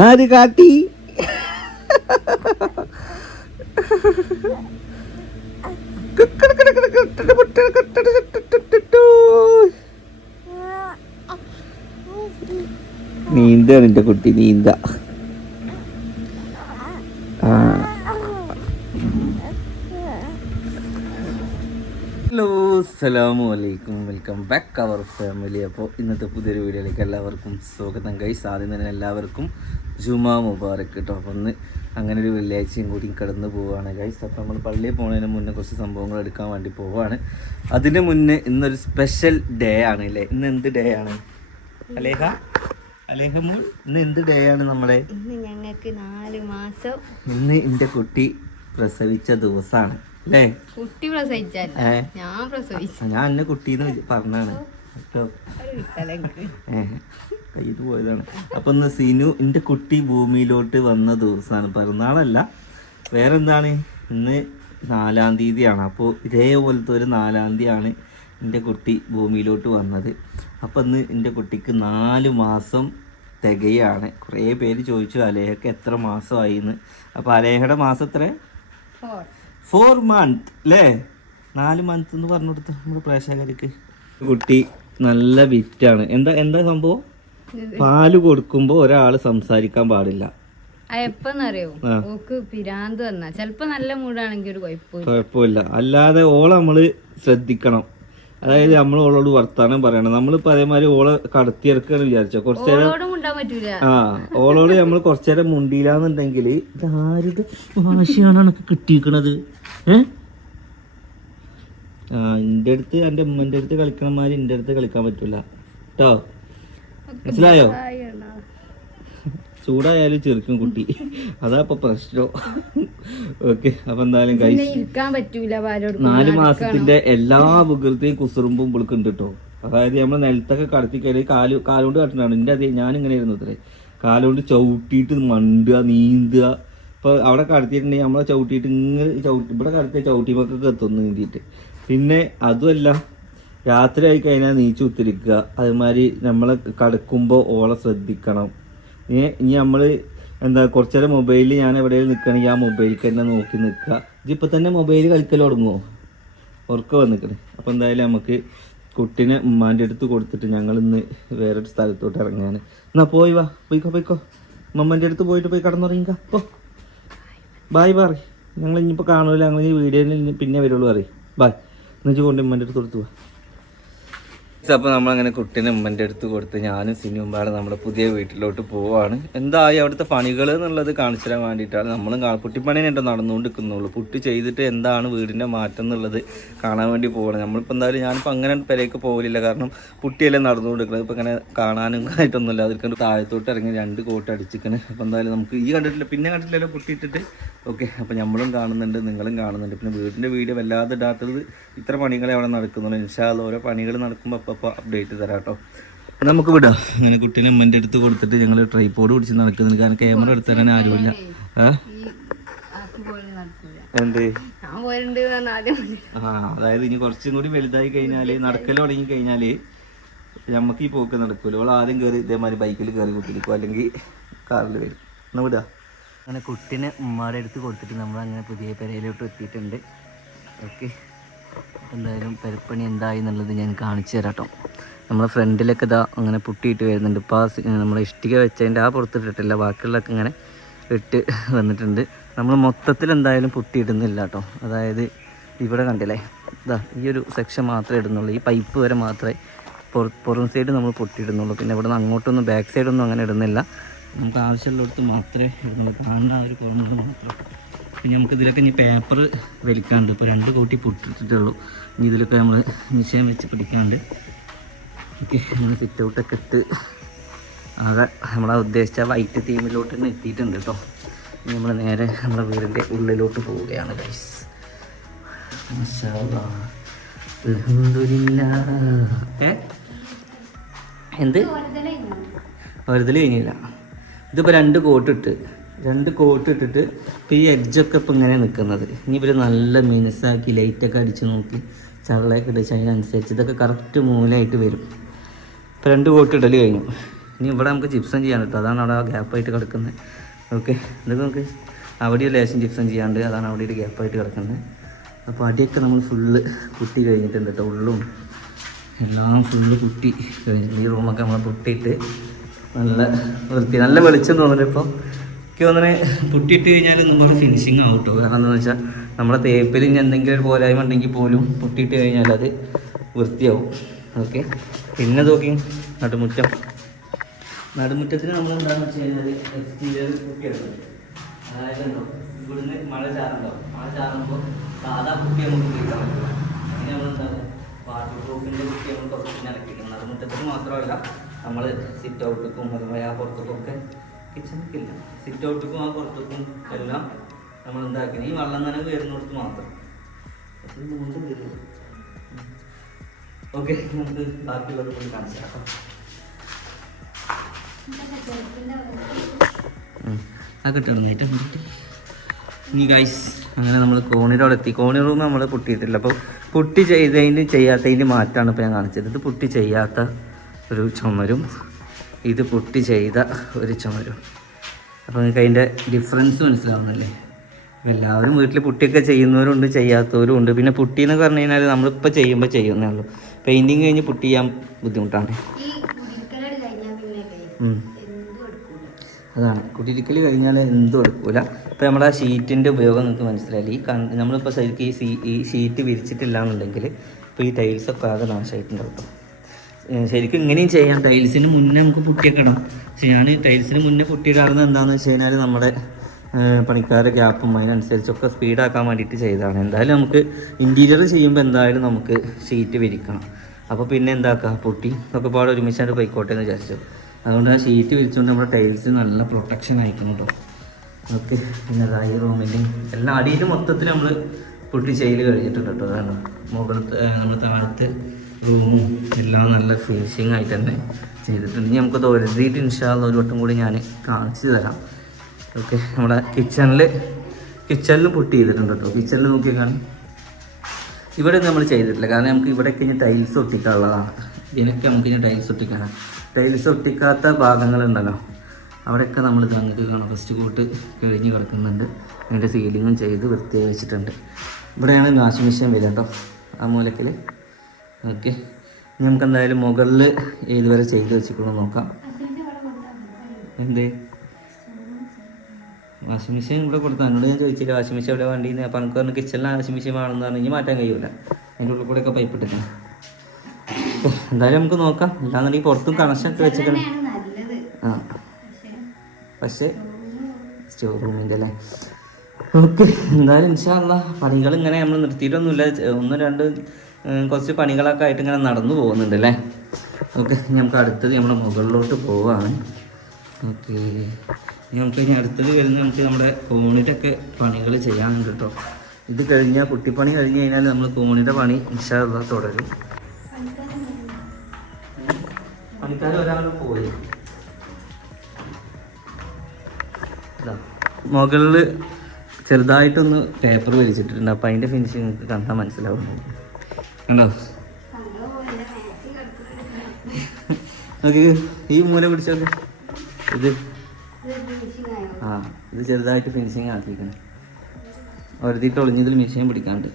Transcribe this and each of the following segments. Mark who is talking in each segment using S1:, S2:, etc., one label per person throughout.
S1: ആര് കാട്ടി? നീന്താണ് എന്റെ കുട്ടി നീന്ത ആ ഹലോ അസ്സലാമു അലൈക്കും. Welcome back our family. അപ്പോൾ ഇന്നത്തെ പുതിയൊരു വീഡിയോയിലേക്ക് എല്ലാവർക്കും സ്വാഗതം. കഴിച്ച് ആദ്യം തന്നെ എല്ലാവർക്കും ജുമാ മുബാറക് കേട്ടോ. അപ്പം ഒന്ന് അങ്ങനെ ഒരു വെള്ളിയാഴ്ചയും കൂടി കടന്നു പോവുകയാണ് ഗൈസ്. അപ്പോൾ നമ്മൾ പള്ളിയിൽ പോകുന്നതിന് മുന്നേ കുറച്ച് സംഭവങ്ങൾ എടുക്കാൻ വേണ്ടി പോവുകയാണ് അതിന് മുന്നേ ഇന്നൊരു സ്പെഷ്യൽ ഡേ ആണ് അല്ലേ? ഇന്ന് എന്ത് ഡേ ആണ്? അലേഹ അലേഹമോൾ ഇന്ന് എന്ത് ഡേ ആണ് നമ്മുടെ
S2: ഇന്ന് ഞങ്ങൾക്ക് നാല് മാസം
S1: ഇന്ന് എന്റെ കുട്ടി പ്രസവിച്ച ദിവസമാണ്. അല്ലേ
S2: കുട്ടി പ്രസവിച്ചല്ല ഞാൻ പ്രസവിച്ചു.
S1: ഞാൻ എന്നെ കുട്ടീന്ന് പറഞ്ഞാണ് കയ്യിൽ പോയതാണ്. അപ്പൊ ഇന്ന് സിനു എന്റെ കുട്ടി ഭൂമിയിലോട്ട് വന്ന ദിവസമാണ് പിറന്നാളല്ല. വേറെ എന്താണ് ഇന്ന് നാലാം തീയതിയാണ്. അപ്പോൾ ഇതേപോലത്തെ ഒരു നാലാം തീയതിയാണ് എന്റെ കുട്ടി ഭൂമിയിലോട്ട് വന്നത്. അപ്പം ഇന്ന് എന്റെ കുട്ടിക്ക് നാല് മാസം തികയാണ്. കുറേ പേര് ചോദിച്ചു അലേഹക്ക് എത്ര മാസമായി എന്ന് അപ്പോൾ അലേഹയുടെ മാസം എത്ര?
S2: ഫോർ
S1: മന്ത് അല്ലേ നാല് മന്ത് എന്ന് പറഞ്ഞു കൊടുത്ത നമ്മുടെ പ്രേക്ഷകർക്ക് കുട്ടി നല്ല വിറ്റാണ് എന്താ എന്താ സംഭവം? പാൽ കൊടുക്കുമ്പോ ഒരാൾ സംസാരിക്കാൻ പാടില്ല.
S2: എപ്പെന്നറിയോ? ഓക്ക് പിരാന്ത് വന്നാ. ചെലപ്പോ നല്ല മൂടാണെങ്കിൽ ഒരു കുഴപ്പമില്ല
S1: അല്ലാതെ ഓളെ നമ്മൾ ശ്രദ്ധിക്കണം. അതായത് നമ്മൾ ഓളോട് വർത്താനം പറയണം. നമ്മളിപ്പോ അതേമാതിരി ഓളെ കടത്തിയിറക്കാന്ന് വിചാരിച്ചോ. കുറച്ചേരം
S2: ഓളോടും മുണ്ടാൻ പറ്റൂല.
S1: ആ ഓളോട് നമ്മൾ കുറച്ചു നേരം മുണ്ടിയില്ലാന്നുണ്ടെങ്കിൽ ഇതാരുടെ ഭാഷയാണ് എനിക്ക് കിട്ടിയിരിക്കണത് ആ എന്റെ അടുത്ത് എന്റെ ഉമ്മന്റെ അടുത്ത് കളിക്കണമാര് എന്റെ അടുത്ത് കളിക്കാൻ പറ്റൂല. കേട്ടോ മനസ്സിലായോ? ചൂടായാലും ചെറുക്കും കുട്ടി. അതാ ഇപ്പൊ പ്രശ്നം. ഓക്കെ അപ്പൊ എന്തായാലും
S2: കഴിച്ചു
S1: നാല് മാസത്തിന്റെ എല്ലാ വികൃതിയും കുസുറുമ്പും പുളുക്കുണ്ട് കേട്ടോ അതായത് നമ്മൾ നിലത്തൊക്കെ കടത്തി കയറി കാൽ കാലുകൊണ്ട് കട്ടിട്ടാണ് എന്റെ അതേ ഞാൻ ഇങ്ങനെ ഇരുന്നു അത്രേ കാലുകൊണ്ട് ചവിട്ടിയിട്ട് മണ്ടുക നീന്തുക. ഇപ്പൊ അവിടെ കടത്തിയിട്ടുണ്ടെങ്കിൽ നമ്മളെ ചവിട്ടിയിട്ട് ഇങ്ങനെ ചവിട്ടി ഇവിടെ കടത്തിയ ചവിട്ടി ചവിട്ടിമക്കൊക്കെ എത്തുന്നു വേണ്ടിയിട്ട് പിന്നെ അതുമല്ല രാത്രി ആയി കഴിഞ്ഞാൽ നീച്ചു കുത്തിരിക്കുക. അതുമാതിരി നമ്മളെ കടക്കുമ്പോൾ ഓളെ ശ്രദ്ധിക്കണം. ഇനി നമ്മൾ എന്താ കുറച്ചു നേരം മൊബൈലിൽ ഞാൻ എവിടെയും നിൽക്കണമെങ്കിൽ ആ മൊബൈലിൽ തന്നെ നോക്കി നിൽക്കുക. ഇതിപ്പോൾ തന്നെ മൊബൈൽ കളിക്കൽ തുടങ്ങുമോ ഉറക്കം വന്നിക്കണേ. അപ്പോൾ എന്തായാലും നമുക്ക് കുട്ടീനെ ഉമ്മാന്റെ അടുത്ത് കൊടുത്തിട്ട് ഞങ്ങൾ ഇന്ന് വേറൊരു സ്ഥലത്തോട്ട് ഇറങ്ങാൻ എന്നാൽ പോയി വാ. പോയിക്കോ പോയിക്കോ. ഉമ്മന്റെ അടുത്ത് പോയിട്ട് പോയി കടന്നുറങ്ങിക്കാം. പോ. ബായ് പറ ഞങ്ങൾ ഇനിയിപ്പോൾ കാണൂല. ഞങ്ങൾ ഈ വീഡിയോയിൽ പിന്നെ വരുള്ളൂ പറയും. ബായ് എന്നുവെച്ച് കൊണ്ട് ഉമ്മന്റെ അടുത്ത് കൊടുത്തു അപ്പോൾ നമ്മളങ്ങനെ കുട്ടീനെ ഉമ്മന്റെ അടുത്ത് കൊടുത്ത് ഞാനും സിനിമ പാടെ നമ്മുടെ പുതിയ വീട്ടിലോട്ട് പോവാണ്. എന്തായി അവിടുത്തെ പണികൾ എന്നുള്ളത് കാണിച്ചു തരാൻ വേണ്ടിയിട്ടാണ്. നമ്മളും കാ പുട്ടിപ്പണി ഉണ്ടോ നടന്നുകൊണ്ടിരിക്കുന്നുള്ളൂ പുട്ടി ചെയ്തിട്ട് എന്താണ് വീടിന്റെ മാറ്റം എന്നുള്ളത് കാണാൻ വേണ്ടി പോകണം നമ്മളിപ്പോൾ എന്തായാലും ഞാനിപ്പോൾ അങ്ങനെ പെരേക്ക് പോകലില്ല. കാരണം പുട്ടിയല്ലേ നടന്നുകൊണ്ടിരിക്കുന്നത് ഇപ്പോൾ ഇങ്ങനെ കാണാനും ആയിട്ടൊന്നുമില്ല അതിൽക്കൊണ്ട് താഴത്തോട്ട് ഇറങ്ങി രണ്ട് കോട്ട് അടിച്ചിക്കണ്. അപ്പോൾ എന്തായാലും നമുക്ക് ഈ കണ്ടിട്ടില്ല. പിന്നെ കണ്ടിട്ടില്ലല്ലോ പുട്ടിയിട്ടിട്ട് ഓക്കെ അപ്പോൾ നമ്മളും കാണുന്നുണ്ട് നിങ്ങളും കാണുന്നുണ്ട്. പിന്നെ വീടിന്റെ വീഡിയോ വല്ലാതെ ഇടാത്തത് ഇത്ര പണികളെ അവിടെ നടക്കുന്നുണ്ട് ഇൻഷാല്ല ഓരോ പണികൾ നടക്കുമ്പോൾ അപ്പോൾ അപ്പോൾ അപ്ഡേറ്റ് തരാം കേട്ടോ. നമുക്ക് വിടാം. അങ്ങനെ കുട്ടീനെ ഉമ്മന്റെ അടുത്ത് കൊടുത്തിട്ട് ഞങ്ങൾ ട്രൈപ്പോഡ് പിടിച്ച് നടക്കുന്നുണ്ട്. കാരണം ക്യാമറ എടുത്ത് തരാൻ ആരുമില്ല ആ അതായത് ഇനി കുറച്ചും കൂടി വലുതായി കഴിഞ്ഞാൽ നടക്കൽ തുടങ്ങി കഴിഞ്ഞാൽ നമുക്ക് ഈ പോക്ക് നടക്കൂല. അവൾ ആദ്യം കയറി ഇതേമാതിരി ബൈക്കിൽ കയറി കുത്തിരിക്കും അല്ലെങ്കിൽ കാറിൽ വരും. എന്നാ വിടാ? അങ്ങനെ കുട്ടീനെ ഉമ്മാടെ അടുത്ത് കൊടുത്തിട്ട് നമ്മൾ അങ്ങനെ പുതിയ പെരയിലോട്ട് എത്തിയിട്ടുണ്ട്. ഓക്കെ. എന്തായാലും പെരപ്പണി എന്തായി എന്നുള്ളത് ഞാൻ കാണിച്ചു തരാം കേട്ടോ നമ്മളെ ഫ്രണ്ടിലൊക്കെ ഇതാ അങ്ങനെ പുട്ടിയിട്ട് വരുന്നുണ്ട്. ഇപ്പോൾ ആ നമ്മളെ ഇഷ്ടിക വെച്ചതിന്റെ ആ പുറത്തിട്ടിട്ടില്ല ബാക്കിയുള്ളതൊക്കെ ഇങ്ങനെ ഇട്ട് വന്നിട്ടുണ്ട്. നമ്മൾ മൊത്തത്തിൽ എന്തായാലും പുട്ടിയിടുന്നില്ല കേട്ടോ അതായത് ഇവിടെ കണ്ടില്ലേ? ഇതാ ഈ ഒരു സെക്ഷൻ മാത്രമേ ഇടുന്നുള്ളൂ. ഈ പൈപ്പ് വരെ മാത്രമേ പുറം സൈഡ് നമ്മൾ പൊട്ടിയിടുന്നുള്ളൂ. പിന്നെ ഇവിടെ നിന്ന് അങ്ങോട്ടൊന്നും ബാക്ക് സൈഡൊന്നും അങ്ങനെ ഇടുന്നില്ല. നമുക്ക് ആവശ്യമുള്ളിടത്ത് മാത്രമേ ഇടുന്നുള്ളൂ കാണുന്ന ഒരു കുറവുണ്ട് മാത്രം പിന്നെ നമുക്ക് ഇതിലൊക്കെ ഇനി പേപ്പർ വലിക്കാണ്ട് ഇപ്പോൾ രണ്ട് കൂട്ടി പൊട്ടിച്ചിട്ടുള്ളൂ. ഇനി ഇതിലൊക്കെ നമ്മൾ നിശ്ചയം വെച്ച് പിടിക്കാണ്ട് ഓക്കെ ഇങ്ങനെ സിറ്റ് ഔട്ടൊക്കെ ഇട്ട് ആകെ നമ്മളെ ഉദ്ദേശിച്ച വൈറ്റ് തീമിലോട്ട് തന്നെ എത്തിയിട്ടുണ്ട് കേട്ടോ ഇനി നമ്മൾ നേരെ നമ്മുടെ വീടിന്റെ ഉള്ളിലോട്ട് പോവുകയാണ് ഗൈസ് എന്ത്? വലുതിൽ കഴിഞ്ഞില്ല ഇതിപ്പോൾ രണ്ട് കോട്ട് ഇട്ട് രണ്ട് കോട്ട് ഇട്ടിട്ട് ഇപ്പോൾ ഈ എഡ്ജൊക്കെ ഇപ്പം ഇങ്ങനെ നിൽക്കുന്നത് ഇനി ഇവർ നല്ല മിനുസാക്കി ലൈറ്റൊക്കെ അടിച്ച് നോക്കി ചള്ളയൊക്കെ ഇടിച്ച് അതിനനുസരിച്ച് ഇതൊക്കെ കറക്റ്റ് മൂലമായിട്ട് വരും. ഇപ്പോൾ രണ്ട് കോട്ട് ഇടൽ കഴിഞ്ഞു. ഇനി ഇവിടെ നമുക്ക് ജിപ്സം ചെയ്യാൻ കേട്ടോ അതാണ് അവിടെ ഗ്യാപ്പായിട്ട് കിടക്കുന്നത് ഓക്കെ ഇതൊക്കെ നമുക്ക് അവിടെ ഒരു ലേശം ജിപ്സം ചെയ്യാണ്ട് അതാണ് അവിടെ ഒരു ഗ്യാപ്പായിട്ട് കിടക്കുന്നത് അപ്പോൾ അടിയൊക്കെ നമ്മൾ ഫുള്ള് കുത്തി കഴിഞ്ഞിട്ടുണ്ട് കേട്ടോ ഉള്ളും. എല്ലാം ഫുള്ള് കുത്തി കഴിഞ്ഞിട്ടുണ്ട്. ഈ റൂമൊക്കെ നമ്മൾ പൊട്ടിയിട്ട് നല്ല വൃത്തി നല്ല വെളിച്ചം തോന്നുന്നുണ്ട് ഇപ്പോൾ എനിക്ക് തോന്നുന്നത് പൊട്ടിയിട്ട് കഴിഞ്ഞാൽ ഒന്നും കൂടെ ഫിനിഷിങ് ആവും കേട്ടോ കാരണം എന്താണെന്ന് വെച്ചാൽ നമ്മളെ തേപ്പിൽ ഇനി എന്തെങ്കിലും ഒരു പോരായ്മ ഉണ്ടെങ്കിൽ പോലും പൊട്ടിയിട്ട് കഴിഞ്ഞാൽ അത് വൃത്തിയാവും. ഓക്കെ? പിന്നെ നോക്കി നടുമുറ്റം. നടുമുറ്റത്തിന് നമ്മൾ എന്താണെന്ന് വെച്ച് കഴിഞ്ഞാൽ എക്സ്റ്റീരിയർ കുട്ടിയെടുക്കും അതായത് എന്തോ ഇവിടുന്ന് മഴ ചാറുണ്ടോ മഴ ചാറുമ്പോൾ സാധാ കുട്ടി നമുക്ക് ഉപയോഗിക്കാൻ പറ്റില്ല. അങ്ങനെ നമ്മൾ എന്താ വാട്ടർ പ്രൂഫിന്റെ കുട്ടി നമ്മൾ കുറച്ച് ഇറക്കിയിട്ടുണ്ട്. നടുമുറ്റത്തിന് മാത്രമല്ല നമ്മൾ സിറ്റ് ഔട്ടിക്കും അതുപോലെ ആ പുറത്തേക്കും ഒക്കെ കിച്ചണൊക്കെ ഇല്ല. സിറ്റ് ഔട്ടിക്കും ആ പുറത്തേക്കും എല്ലാം നമ്മൾ എന്താക്കി. ഈ വെള്ളം തന്നെ വരുന്നിടത്ത് മാത്രം. ഓക്കെ നമുക്ക് ബാക്കിയുള്ളത് പോയി കാണിച്ചു ആ ഇനി ഗൈസ് അങ്ങനെ നമ്മൾ കോണിയുടെ എത്തി. കോണി റൂം നമ്മൾ പൊട്ടിയിട്ടില്ല. അപ്പോൾ പുട്ടി ചെയ്തതിന് ചെയ്യാത്തതിന് മാറ്റാണ് ഇപ്പോൾ ഞാൻ കാണിച്ചത്. ഇത് പുട്ടി ചെയ്യാത്ത ഒരു ചുമരും. ഇത് പൊട്ടി ചെയ്ത ഒരു ചുമരും. അപ്പോൾ നിങ്ങൾക്ക് അതിന്റെ ഡിഫറൻസ് മനസ്സിലാവുന്നല്ലേ എല്ലാവരും വീട്ടിൽ പുട്ടിയൊക്കെ ചെയ്യുന്നവരുണ്ട് ചെയ്യാത്തവരും ഉണ്ട്. പിന്നെ പുട്ടി എന്ന് പറഞ്ഞു കഴിഞ്ഞാൽ നമ്മളിപ്പോൾ ചെയ്യുമ്പോൾ ചെയ്യുന്നേ ഉള്ളൂ. പെയിന്റിങ് കഴിഞ്ഞ് പുട്ടി ചെയ്യാൻ ബുദ്ധിമുട്ടാണ്. അതാണ്. കുടിയിരിക്കൽ കഴിഞ്ഞാൽ എന്തും എടുക്കൂല. ഇപ്പം നമ്മുടെ ആ ഷീറ്റിന്റെ ഉപയോഗം നിങ്ങൾക്ക് മനസ്സിലായില്ല? ഈ കൺ നമ്മളിപ്പോൾ ശരിക്കും ഈ സീ ഈ ഷീറ്റ് വിരിച്ചിട്ടില്ല എന്നുണ്ടെങ്കിൽ ഇപ്പോൾ ഈ ടൈൽസൊക്കെ ആകെ നാശമായിട്ടുണ്ടാവും ശരിക്കും ഇങ്ങനെയും ചെയ്യാം. ടൈൽസിന് മുന്നേ നമുക്ക് പൊട്ടിയെക്കണം. പക്ഷെ ഞാൻ ടൈൽസിന് മുന്നേ പൊട്ടിയിടാറുന്നത് എന്താണെന്ന് വെച്ച് കഴിഞ്ഞാൽ നമ്മുടെ പണിക്കാരുടെ ഗ്യാപ്പും അതിനനുസരിച്ചൊക്കെ സ്പീഡാക്കാൻ വേണ്ടിയിട്ട് ചെയ്തതാണ്. എന്തായാലും നമുക്ക് ഇന്റീരിയർ ചെയ്യുമ്പോൾ എന്തായാലും നമുക്ക് ഷീറ്റ് വിരിക്കണം. അപ്പോൾ പിന്നെ എന്താക്കുക പൊട്ടി ഒക്കെ പാടെ ഒരുമിച്ചായിട്ട് പോയിക്കോട്ടെ എന്ന് വിചാരിച്ചു. അതുകൊണ്ട് ആ ഷീറ്റ് വിരിച്ചുകൊണ്ട് നമ്മുടെ ടൈൽസ് നല്ല പ്രൊട്ടക്ഷൻ ആയിരിക്കും കേട്ടോ ഓക്കെ പിന്നെ അതാ റൂമിന്റെ എല്ലാ അടിയിൽ മൊത്തത്തിൽ നമ്മൾ പൊട്ടി ചെയ്ത് കഴിഞ്ഞിട്ടുണ്ട് കേട്ടോ അതാണ് മുകളിൽ നമ്മൾ താഴത്തെ റൂമും എല്ലാം നല്ല ഫിനിഷിംഗ് ആയിട്ട് തന്നെ ചെയ്തിട്ടുണ്ട്. ഇനി നമുക്ക് ഒരുതിയിട്ട് ഇൻഷാല്ല ഒരു വട്ടം കൂടി ഞാൻ കാണിച്ചു തരാം. ഓക്കെ നമ്മുടെ കിച്ചണിൽ കിച്ചണിൽ പൊട്ടി ചെയ്തിട്ടുണ്ട് കേട്ടോ കിച്ചണിൽ നോക്കിയാൽ ഇവിടെ നമ്മൾ ചെയ്തിട്ടില്ല. കാരണം നമുക്ക് ഇവിടെയൊക്കെ ഇനി ടൈൽസ് ഒട്ടിക്കാനുള്ളതാണ്. ഇതിനൊക്കെ നമുക്ക് ഇനി ടൈൽസ് ഒട്ടിക്കണം ടൈൽസ് ഒട്ടിക്കാത്ത ഭാഗങ്ങളുണ്ടല്ലോ. അവിടെയൊക്കെ നമ്മൾ അങ്ങോട്ട് കാണാം. ഫസ്റ്റ് കൂട്ട് കഴിഞ്ഞ് കിടക്കുന്നുണ്ട്. അതിന്റെ സീലിങ്ങും ചെയ്ത് വൃത്തിയായി വെച്ചിട്ടുണ്ട്. ഇവിടെയാണ് വാഷിംഗ് മെഷീൻ വരിക കേട്ടോ ആ മൂലക്കിൽ ഓക്കെ. നമുക്ക് എന്തായാലും മുകളിൽ ഏതുവരെ ചെയ്ത് വെച്ചിട്ടുണ്ടോ നോക്കാം. എന്ത്? വാഷിംഗ് മെഷീൻ ഇവിടെ കൊടുത്താൽ എന്നോട് ഞാൻ ചോദിച്ചില്ല വാഷിംഗ് മെഷീൻ എവിടെ വേണ്ടി അപ്പം എനിക്ക് പറഞ്ഞു കിച്ചണിലെ വാഷിംഗ് മെഷീൻ വേണമെന്ന് പറഞ്ഞു. ഇനി മാറ്റാൻ കഴിയൂല. അതിന്റെ ഉള്ളിൽ കൂടെ ഒക്കെ പൈപ്പ് ഇട്ടിട്ടുണ്ട് എന്തായാലും നമുക്ക് നോക്കാം. അല്ലാന്നുണ്ടെങ്കിൽ പുറത്തും കണക്ഷൻ ഒക്കെ
S2: വെച്ചിട്ട്
S1: ആ.
S2: പക്ഷേ
S1: സ്റ്റോർ റൂമിന്റെ അല്ലേ? ഓക്കെ എന്തായാലും ഇൻഷാല്ല പണികൾ ഇങ്ങനെ നമ്മൾ നിർത്തിയിട്ടൊന്നുമില്ല. ഒന്നും രണ്ട് കുറച്ച് പണികളൊക്കെ ആയിട്ട് ഇങ്ങനെ നടന്നു പോകുന്നുണ്ട് അല്ലേ? ഓക്കെ നമുക്ക് അടുത്തത് നമ്മുടെ മുകളിലോട്ട് പോവാണ്. ഓക്കെ. നമുക്ക് ഇനി അടുത്തത് വരുന്ന നമുക്ക് നമ്മുടെ കോണിലൊക്കെ പണികൾ ചെയ്യാനുണ്ട് കേട്ടോ. ഇത് കഴിഞ്ഞാൽ കുട്ടിപ്പണി കഴിഞ്ഞ് കഴിഞ്ഞാൽ നമ്മൾ കോണിയുടെ പണി ഇൻഷാല്ല തുടരും. മുകളിൽ ചെറുതായിട്ടൊന്ന് പേപ്പർ വലിച്ചിട്ടുണ്ട് അപ്പം അതിന്റെ ഫിനിഷിങ് നിങ്ങൾക്ക് കണ്ടാൽ മനസ്സിലാവും. കണ്ടോ? നോക്കി ഈ മൂല പിടിച്ചോ ഇത്. ആ ഇത് ചെറുതായിട്ട് ഫിനിഷിങ് ആക്കിയിരിക്കണം ഒരുതിട്ട് ഒളിഞ്ഞതിൽ മെഷീൻ പിടിക്കാണ്ട്.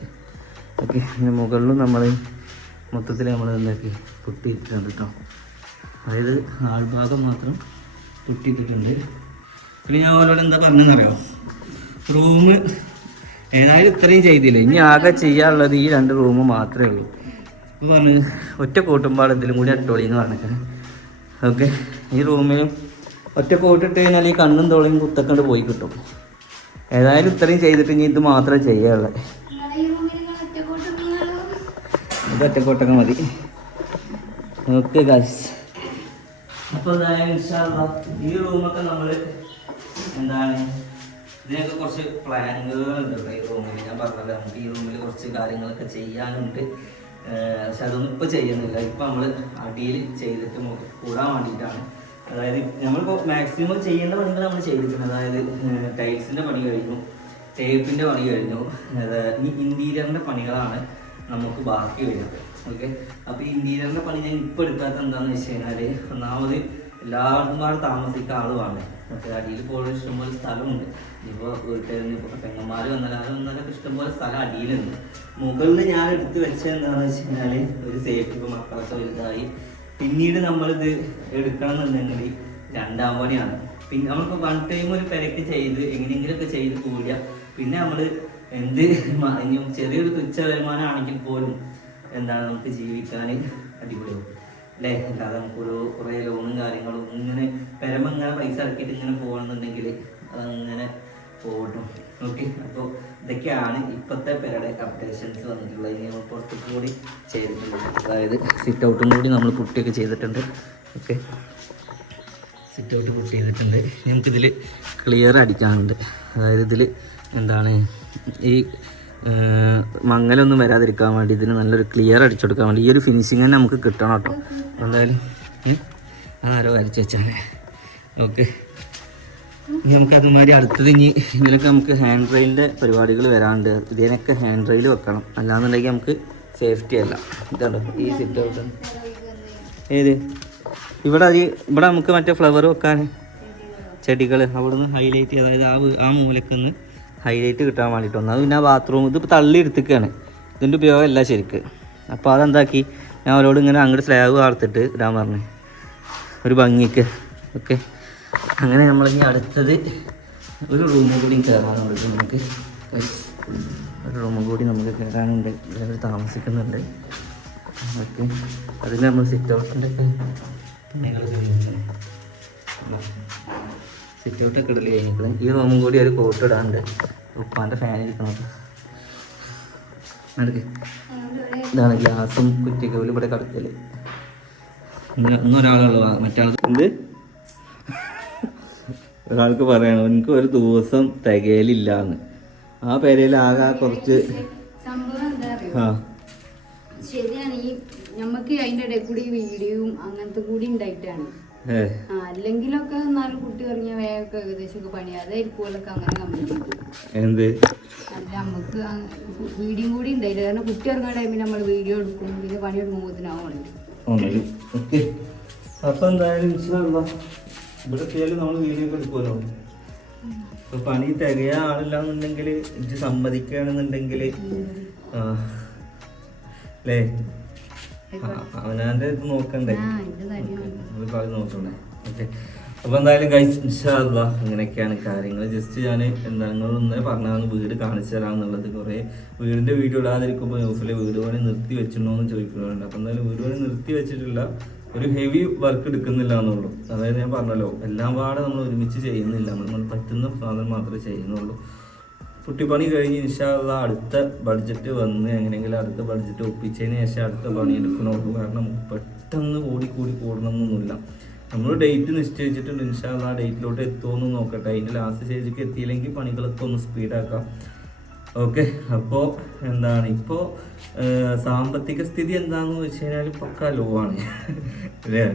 S1: ഓക്കെ പിന്നെ മുകളിലും നമ്മൾ മൊത്തത്തിൽ നമ്മൾ എന്താക്കി? പൊട്ടിയിട്ടിട്ടുണ്ട് കേട്ടോ അതായത് ആൾഭാഗം മാത്രം പൊട്ടിയിട്ടിട്ടുണ്ട്. പിന്നെ ഞാൻ അവരോട് എന്താ പറഞ്ഞെന്നറിയോ റൂം ഏതായാലും ഇത്രയും ചെയ്തില്ല. ഇനി ആകെ ചെയ്യാനുള്ളത് ഈ രണ്ട് റൂം മാത്രമേ ഉള്ളൂ. അപ്പോൾ പറഞ്ഞു ഒറ്റ കൂട്ടുമ്പാട് എന്തെങ്കിലും കൂടി അട്ടോളി എന്ന് പറഞ്ഞിട്ട്. ഓക്കെ ഈ റൂമിലും ഒറ്റ കോട്ടിട്ട് കഴിഞ്ഞാൽ ഈ കണ്ണും തോളയും കുത്തക്കണ്ട് പോയി കിട്ടും. ഏതായാലും ഇത്രയും ചെയ്തിട്ട് ഇനി ഇത് മാത്രമേ ചെയ്യാനുള്ളൂ.
S2: റൂമിൽ
S1: ഇത് ഒറ്റക്കോട്ടൊക്കെ മതി. ഓക്കെ ഗൈസ് അപ്പോൾ ഈ റൂമൊക്കെ നമ്മൾ എന്താണ് ഇതിനൊക്കെ കുറച്ച് പ്ലാനുകളുണ്ട് കേട്ടോ ഈ റൂമിൽ. ഞാൻ പറഞ്ഞത് നമുക്ക് ഈ റൂമിൽ കുറച്ച് കാര്യങ്ങളൊക്കെ ചെയ്യാനുണ്ട്. പക്ഷെ അതൊന്നും ഇപ്പോൾ ചെയ്യുന്നില്ല. ഇപ്പം നമ്മൾ അടിയിൽ ചെയ്തിട്ട് കൂടാൻ വേണ്ടിയിട്ടാണ്. അതായത് നമ്മളിപ്പോൾ മാക്സിമം ചെയ്യേണ്ട പണികൾ നമ്മൾ ചെയ്തിട്ടുണ്ട്. അതായത് ടൈൽസിന്റെ പണി കഴിഞ്ഞു ടേപ്പിന്റെ പണി കഴിഞ്ഞു അതായത് ഇനി ഇന്റീരിയറിന്റെ പണികളാണ് നമുക്ക് ബാക്കി വരുന്നത്. ഓക്കെ? അപ്പോൾ ഈ ഇന്റീരിയറിന്റെ പണി ഞാൻ ഇപ്പോൾ എടുക്കാത്ത എന്താണെന്ന് വെച്ച് കഴിഞ്ഞാൽ ഒന്നാമത് എല്ലാവർക്കും പാടെ ആളുമാണ് ഓക്കെ അടിയിൽ പോലും ഇഷ്ടംപോലെ സ്ഥലമുണ്ട്. ഇപ്പോൾ വീട്ടുകാരിൽ ഇപ്പോൾ പെങ്ങന്മാർ വന്നാൽ അത് വന്നാലൊക്കെ ഇഷ്ടംപോലെ സ്ഥലം അടിയിലുണ്ട്. മുകളിൽ ഞാൻ എടുത്ത് വെച്ചത് വെച്ച് കഴിഞ്ഞാൽ ഒരു സേഫ്റ്റി ഇപ്പോൾ മക്കളൊക്കെ വലുതായി. പിന്നീട് നമ്മളിത് എടുക്കണം എന്നുണ്ടെങ്കിൽ രണ്ടാം പണിയാണ്. പിന്നെ നമ്മളിപ്പോൾ വൺ ടൈം ഒരു പെരക്ക് ചെയ്ത് എങ്ങനെയെങ്കിലുമൊക്കെ ചെയ്ത് കൂടിയ. പിന്നെ നമ്മൾ എന്ത് ചെറിയൊരു തുച്ഛ വരുമാനമാണെങ്കിൽ പോലും എന്താണ് നമുക്ക് ജീവിക്കാൻ അടിപൊളിയാവും. അല്ലേ? അല്ലാതെ നമുക്കൊരു കുറേ ലോണും കാര്യങ്ങളും ഇങ്ങനെ പരമ ഇങ്ങനെ പൈസ ഇറക്കിയിട്ട് ഇങ്ങനെ പോകണമെന്നുണ്ടെങ്കിൽ അതങ്ങനെ പോകട്ടും. ഓക്കെ അപ്പോൾ ഇതൊക്കെയാണ് ഇപ്പോഴത്തെ പേരുടെ അപ്ഡേഷൻസ് വന്നിട്ടുള്ളത്. ഇനി നമ്മൾ പുറത്തേക്ക് കൂടി ചെയ്തിട്ടുണ്ട്. അതായത് സിറ്റ് ഔട്ടും കൂടി നമ്മൾ പുട്ടിയൊക്കെ ചെയ്തിട്ടുണ്ട്. ഓക്കെ സിറ്റ് ഔട്ട് പുട്ട് ചെയ്തിട്ടുണ്ട്. നമുക്കിതിൽ ക്ലിയർ അടിക്കാനുണ്ട്. അതായത് ഇതിൽ എന്താണ് ഈ മങ്ങലൊന്നും വരാതിരിക്കാൻ വേണ്ടി ഇതിന് നല്ലൊരു ക്ലിയർ അടിച്ചെടുക്കാൻ വേണ്ടി ഈ ഒരു ഫിനിഷിങ് തന്നെ നമുക്ക് കിട്ടണം കേട്ടോ. എന്തായാലും ആരോ വരച്ച് വെച്ചാലേ ഓക്കെ. നമുക്ക് അതുമാതിരി അടുത്തത് ഇനി ഇതിലൊക്കെ നമുക്ക് ഹാൻഡ് റെയിലിന്റെ പരിപാടികൾ വരാണ്ട്. ഇതിനൊക്കെ ഹാൻഡ് റെയിൽ വെക്കണം. അല്ലാന്നുണ്ടെങ്കിൽ നമുക്ക് സേഫ്റ്റി അല്ല. ഇതാണോ? ഈ സിറ്റ് ഔട്ട് ഏത്? ഇവിടെ അത് ഇവിടെ നമുക്ക് മറ്റേ ഫ്ലവർ വെക്കാൻ ചെടികൾ അവിടുന്ന് ഹൈലൈറ്റ് അതായത് ആ ആ മൂലക്കുന്ന് ഹൈലൈറ്റ് കിട്ടാൻ വേണ്ടിയിട്ട് അത് പിന്നെ ബാത്റൂം ഇതിപ്പോൾ തള്ളി എടുത്തേക്കാണ്. ഇതിന്റെ ഉപയോഗമല്ല ശരിക്ക്. അപ്പോൾ അതെന്താക്കി? ഞാൻ അവരോട് ഇങ്ങനെ അങ്ങോട്ട് സ്ലാബ് വാർത്തിട്ട് ഇടാൻ പറഞ്ഞു. ഒരു ഭംഗിക്ക്. ഓക്കെ. അങ്ങനെ നമ്മൾ ഇനി അടുത്തത് ഒരു റൂമും കൂടി കയറാനുണ്ട് നമുക്ക്. ഒരു റൂമും കൂടി നമുക്ക് കയറാനുണ്ട്. അവർ താമസിക്കുന്നുണ്ട്. ഓക്കെ. അതിന് നമ്മൾ സിറ്റ് ഔട്ടിന്റെ ഒക്കെ സിറ്റ് ഔട്ടൊക്കെ ഇടലി കഴിഞ്ഞിട്ട് ഈ റൂമും കൂടി ഒരു കോട്ട് ഇടാണ്ട് ഉപ്പാന്റെ നടക്ക്. ഇതാണ് ഗ്ലാസും കുറ്റിക്കോലും ഇവിടെ കിടക്കൽ. ഒന്നൊരാളുള്ള ഇന്നൊരാളുള്ളൂ മറ്റാൾ എന്ത്? ഒരാൾക്ക് പറയണം എനിക്ക് ഒരു ദിവസം തികയലില്ലാന്ന്. ആ പേരയിൽ ആകെ കുറച്ച്
S2: സംഭവം എന്താ അറിയോ?
S1: ആ.
S2: ശരിയാണ് ഈ നമുക്ക് അതിന്റെ ഇടയിൽ കൂടി വീഡിയോയും അങ്ങനത്തെ കൂടി ഉണ്ടായിട്ടാണ്. അല്ലെങ്കിലൊക്കെ എന്നാലും കുട്ടി ഇറങ്ങിയ വേഗമൊക്കെ ഏകദേശം ഒക്കെ പണി. അതായിരിക്കുമല്ലോ അങ്ങനെ കമ്പ്ലീറ്റ്
S1: എന്ത്?
S2: അല്ല നമുക്ക് വീഡിയോ കൂടി ഉണ്ടായില്ല. കാരണം കുട്ടി ഇറങ്ങുന്ന ടൈമിൽ നമ്മൾ വീഡിയോ എടുക്കും. പിന്നെ പണി എടുക്കുമ്പോഴത്തേനാവും പണി
S1: ഒന്നല്ല ഓക്കെ. അപ്പൊ എന്തായാലും. ഇവിടെ എത്തിയാലും നമ്മൾ വീഡിയോ ഒക്കെ എടുക്കുമല്ലോ ഇപ്പൊ പണി തികയ ആളില്ലാന്നുണ്ടെങ്കിൽ ഇത് സമ്മതിക്കുകയാണെന്നുണ്ടെങ്കിൽ ആ അല്ലേ? അവനാന്റെ ഇത് നോക്കണ്ടേ?
S2: ആ ഇത് തന്നെയാണ്
S1: ഒരുപാട് നോക്കണ്ടേ? ഓക്കെ. അപ്പൊ എന്തായാലും ഇൻഷാല്ല അങ്ങനെയൊക്കെയാണ് കാര്യങ്ങൾ ജസ്റ്റ് ഞാൻ എന്താ നിങ്ങൾ ഇന്നലെ പറഞ്ഞാന്ന് വീട് കാണിച്ചു തരാമെന്നുള്ളത് കുറേ വീടിന്റെ വീഡിയോ ഇടാതിരിക്കുമ്പോൾ ന്യൂസിലെ വീട് പണി നിർത്തി വെച്ചിട്ടുണ്ടോ എന്ന് ചോദിക്കുന്നുണ്ട്. അപ്പൊ എന്തായാലും വീട് പണി നിർത്തി വെച്ചിട്ടില്ല. ഒരു ഹെവി വർക്ക് എടുക്കുന്നില്ല എന്നുള്ളൂ. അതായത് ഞാൻ പറഞ്ഞല്ലോ എല്ലാം പാടെ നമ്മൾ ഒരുമിച്ച് ചെയ്യുന്നില്ല. നമ്മൾ പറ്റുന്ന സാധനം മാത്രമേ ചെയ്യുന്നുള്ളൂ. കുട്ടിപ്പണി കഴിഞ്ഞ് ഇൻഷാള്ള അടുത്ത ബഡ്ജറ്റ് വന്ന് എങ്ങനെയെങ്കിലും അടുത്ത ബഡ്ജറ്റ് ഒപ്പിച്ചതിന് ശേഷം അടുത്ത പണി എടുക്കണുള്ളൂ കാരണം പെട്ടെന്ന് കൂടി കൂടി കൂടണമെന്നൊന്നുമില്ല നമ്മൾ ഡേറ്റ് നിശ്ചയിച്ചിട്ടുണ്ട്. ഇൻഷാള്ള ആ ഡേറ്റിലോട്ട് എത്തുമെന്ന് നോക്കട്ടെ. അതിന്റെ ലാസ്റ്റ് സ്റ്റേജിലേക്ക് എത്തിയില്ലെങ്കിൽ പണികളൊക്കെ ഒന്ന് സ്പീഡാക്കാം ഓക്കെ അപ്പോൾ എന്താണ്? ഇപ്പോൾ സാമ്പത്തിക സ്ഥിതി എന്താണെന്ന് വെച്ച് കഴിഞ്ഞാൽ പക്ക ലോ ആണ്. അല്ലേ?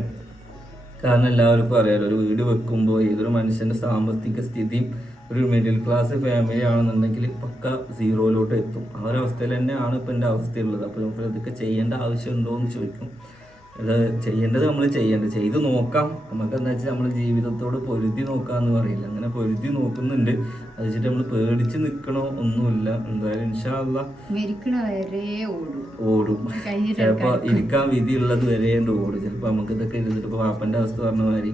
S1: കാരണം എല്ലാവർക്കും അറിയാലോ ഒരു വീട് വെക്കുമ്പോൾ ഏതൊരു മനുഷ്യന്റെ സാമ്പത്തിക സ്ഥിതിയും ഒരു മിഡിൽ ക്ലാസ് ഫാമിലി ആണെന്നുണ്ടെങ്കിൽ പക്ക സീറോയിലോട്ട് എത്തും. ആ ഒരു അവസ്ഥയിൽ തന്നെയാണ് ഇപ്പം എന്റെ അവസ്ഥയുള്ളത്. അപ്പോൾ നമുക്ക് ഇതൊക്കെ ചെയ്യേണ്ട ആവശ്യമുണ്ടോ എന്ന് ചോദിക്കും. ഇത് ചെയ്യേണ്ടത് നമ്മൾ ചെയ്യേണ്ടത് ചെയ്ത് നോക്കാം. നമുക്ക് എന്താ വെച്ചാൽ നമ്മൾ ജീവിതത്തോട് പൊരുതി നോക്കാന്ന് പറയില്ല. അങ്ങനെ പൊരുതി നോക്കുന്നുണ്ട്. അത് വെച്ചിട്ട് നമ്മൾ പേടിച്ച് നിൽക്കണോ ഒന്നുമില്ല. എന്തായാലും ഇൻഷാല്ല
S2: വരെ ഓടും.
S1: ചിലപ്പോൾ ഇരിക്കാൻ വിധി ഉള്ളത് വരെയുണ്ട് ഓടും. ചിലപ്പോൾ നമുക്ക് ഇതൊക്കെ ഇരുന്നിട്ട് ഇപ്പോൾ വാപ്പന്റെ അവസ്ഥ പറഞ്ഞ മാതിരി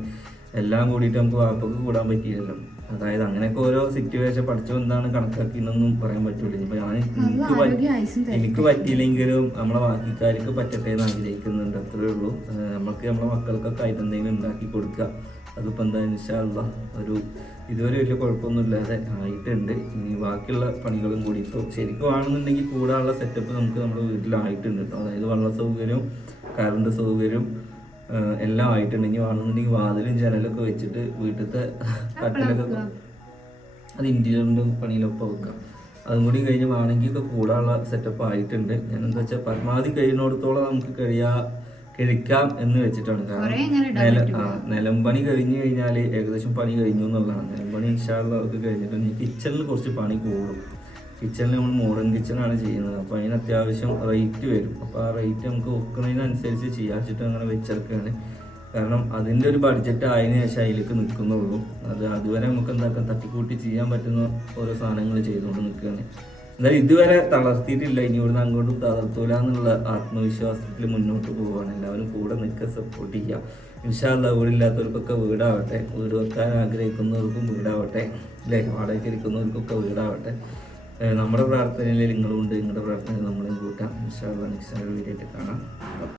S1: എല്ലാം കൂടിയിട്ട് നമുക്ക് വാപ്പക്ക് കൂടാൻ പറ്റിയില്ലല്ലോ. അതായത് അങ്ങനെയൊക്കെ ഓരോ സിറ്റുവേഷൻ പഠിച്ചു എന്താണ് കണക്കാക്കിയെന്നൊന്നും പറയാൻ പറ്റൂല. ഇപ്പൊ ഞാൻ എനിക്ക്. എനിക്ക് പറ്റിയില്ലെങ്കിലും നമ്മളെ ബാക്കിക്കാർക്ക് പറ്റട്ടെ എന്ന് ആഗ്രഹിക്കുന്നുണ്ട്. അത്രേ ഉള്ളൂ. നമ്മൾക്ക് നമുക്ക് നമ്മളെ മക്കൾക്കൊക്കെ ആയിട്ട് എന്തെങ്കിലും ഉണ്ടാക്കി കൊടുക്കുക. അതിപ്പോൾ എന്താ ഇൻഷാല്ല ഒരു ഇതുവരെ വലിയ കുഴപ്പമൊന്നും ഇല്ലാതെ ആയിട്ടുണ്ട്. ഇനി ബാക്കിയുള്ള പണികളും കൂടി ഇപ്പോൾ ശരിക്കും ആണെന്നുണ്ടെങ്കിൽ കൂടാനുള്ള സെറ്റപ്പ് നമുക്ക് നമ്മുടെ വീട്ടിലായിട്ടുണ്ട് കേട്ടോ. അതായത് വെള്ള സൗകര്യവും കറണ്ട് സൗകര്യവും എല്ലാം ആയിട്ടുണ്ടെങ്കിൽ ഇനി ആണെന്നുണ്ടെങ്കിൽ വാതിലും ജനലൊക്കെ വെച്ചിട്ട് വീട്ടിലത്തെ കട്ടിലൊക്കെ അത് ഇന്റീരിയറിന്റെ പണിയിലൊപ്പം വെക്കാം. അതും കൂടി കഴിഞ്ഞ് വേണമെങ്കിൽ ഒക്കെ കൂടാനുള്ള സെറ്റപ്പ് ആയിട്ടുണ്ട്. ഞാൻ എന്താ വെച്ചാൽ പരമാവധി കഴിയുന്നിടത്തോളം നമുക്ക് കഴിയാ കഴിക്കാം എന്ന് വെച്ചിട്ടാണ്. കാരണം നില നിലമ്പണി കഴിഞ്ഞ് കഴിഞ്ഞാൽ ഏകദേശം പണി കഴിഞ്ഞു എന്നുള്ളതാണ്. നിലമ്പണി ഇൻഷാള്ള അവർക്ക് കഴിഞ്ഞിട്ട് കിച്ചണിൽ കുറച്ച് പണി കൂടും. കിച്ചണിൽ നമ്മൾ മോഡേൺ കിച്ചണാണ് ചെയ്യുന്നത്. അപ്പോൾ അതിന് അത്യാവശ്യം റേറ്റ് വരും. അപ്പോൾ ആ റേറ്റ് നമുക്ക് ഒക്കുന്നതിനനുസരിച്ച് ചെയ്യാച്ചിട്ട് അങ്ങനെ വെച്ചെടുക്കുകയാണ് കാരണം അതിന്റെ ഒരു ബഡ്ജറ്റ് ആയതിനു ശേഷം അതിലേക്ക് നിൽക്കുന്നുള്ളൂ. അത് അതുവരെ നമുക്ക് എന്താക്കാം തട്ടിക്കൂട്ടി ചെയ്യാൻ പറ്റുന്ന ഓരോ സാധനങ്ങൾ ചെയ്തുകൊണ്ട് നിൽക്കുകയാണ്. എന്തായാലും ഇതുവരെ തളർത്തിയിട്ടില്ല. ഇനി ഇവിടുന്ന് അങ്ങോട്ടും തളർത്തൂല എന്നുള്ള ആത്മവിശ്വാസത്തിൽ മുന്നോട്ട് പോവുകയാണ് എല്ലാവരും കൂടെ നിൽക്കുക സപ്പോർട്ട് ചെയ്യുക. ഇൻഷാല്ല വീടില്ലാത്തവർക്കൊക്കെ വീടാവട്ടെ. വീട് വെക്കാൻ ആഗ്രഹിക്കുന്നവർക്കും വീടാവട്ടെ. അല്ലേ? വാടകയ്ക്ക് ഇരിക്കുന്നവർക്കൊക്കെ വീടാവട്ടെ. നമ്മുടെ പ്രാർത്ഥനയിൽ നിങ്ങളുണ്ട് നിങ്ങളുടെ പ്രാർത്ഥനയിൽ നമ്മളെയും കൂട്ടാം. ഇൻഷാല്ല നെക്സ്റ്റ് വീഡിയോ ആയിട്ട് കാണാം.